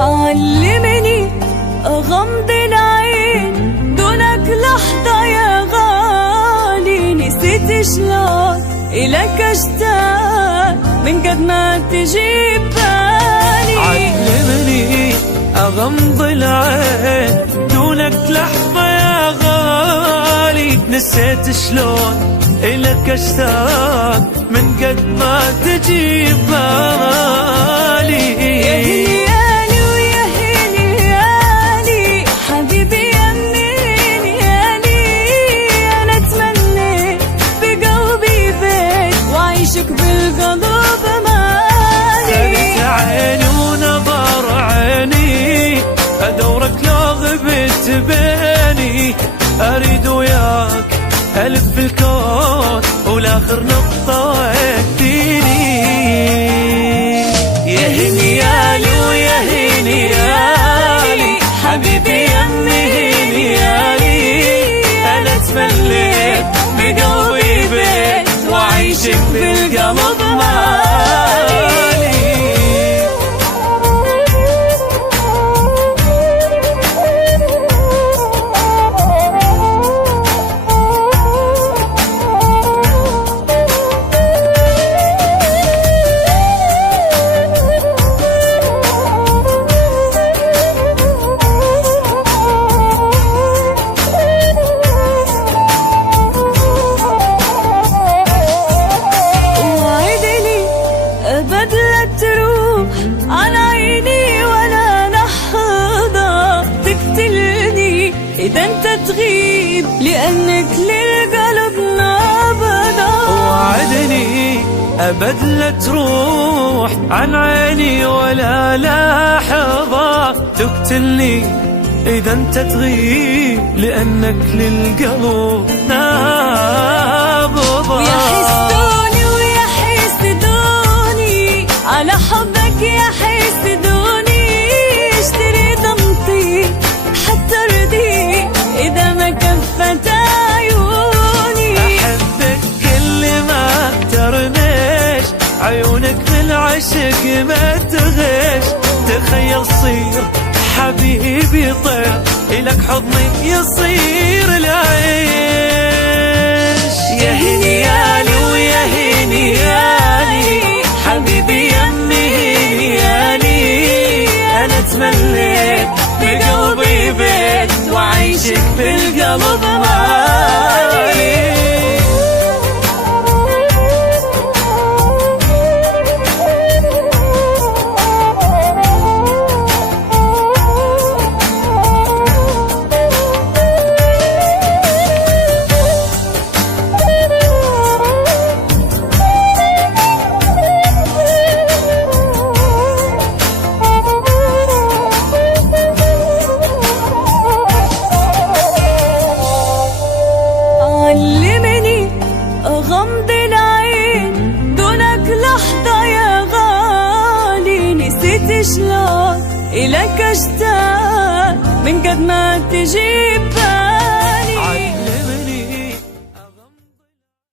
علمني أغمض العين دونك لحظة يا غالي، نسيت شلون إلك أشتاق من قد ما تجي ببالي. علمني أغمض العين دونك لحظة يا غالي، نسيت شلون إلك أشتاق من قد ما تجي ببالي. بالقلب مالي خذت عيني ونظر عيني، أدورك لو غبت بيني، أريد وياك ألف الكون والآخر نقطة ويهديني. يا هنيالي ويا هنيالي حبيبي يمي هنيالي، أنا تمليت بقلبي بيت وعيشك بالقلب مالي. تروح عن عيني ولا لحظة تقتلني إذا أنت تغيب، لأنك للقلب نابضة. وعدني أبد لا تروح عن عيني ولا لحظة تقتلني إذا أنت تغيب، لأنك للقلب نابضة. على حبك يا حسدوني، اشتري ضمطي حتى ارضي إذا ما كفت عيوني. أحبك كل ما ترمش عيونك بالعشق ما تغش، تخيل صير حبيبي طير إلك حضني يصير العيش. يا هنيالي ويا هنيالي حبيبي يمي هنيالي، أنا تمليت بقلبي بيت وعيشك بالقلب مالي. علمني أغمض العين دونك لحظة يا غالي، نسيت شلون إلك أشتاق من قد ما تجي